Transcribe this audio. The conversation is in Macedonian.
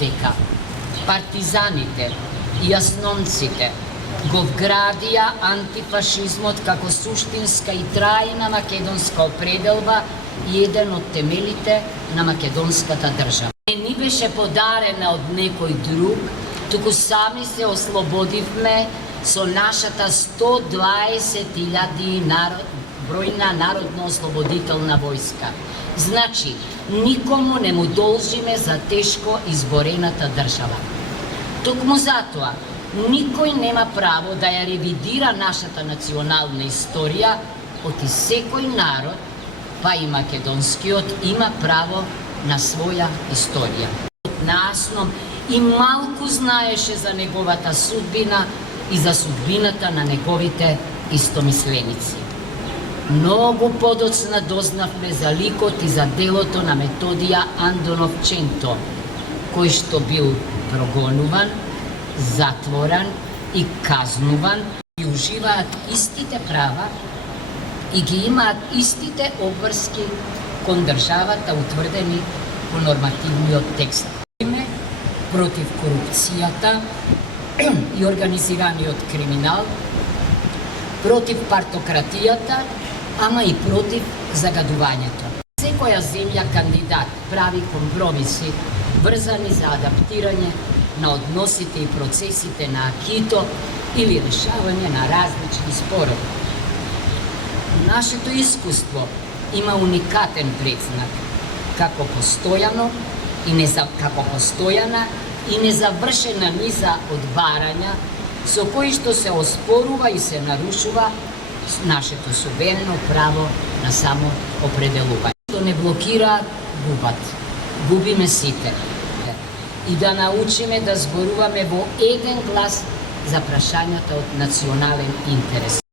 дека партизаните и јаснонците го вградија антифашизмот како суштинска и трајна македонска определба и еден од темелите на македонската држава. Не ни беше подарена од некој друг, туку сами се ослободивме со нашата 120.000 бројна народно-ослободителна војска. Значи, никому не му должиме за тешко изборената држава. Токму затоа, никој нема право да ја ревидира нашата национална историја, оти секој народ, па и македонскиот, има право на своја историја. Наасном и малку знаеше за неговата судбина и за судбината на неговите истомисленици. Многу подоцна дознавме за ликот и за делото на Методија Андоновченто, кој што бил прогонуван, затворан и казнуван и уживаат истите права и ги имаат истите обврски кон државата утврдени по нормативниот текст. Против корупцијата и организираниот криминал, против партократијата, ама и против загадувањето. Секоја земја кандидат прави компромиси врзани за адаптирање на односите и процесите на акито или решавање на различни спорови. Нашето искуство има уникатен предзнак како постојана и незавршена низа од барања со кои што се оспорува и се нарушува нашето суверено право на само определување. Што не блокираат, губат. Губиме сите. И да научиме да зборуваме во еден глас за прашањата од национален интерес.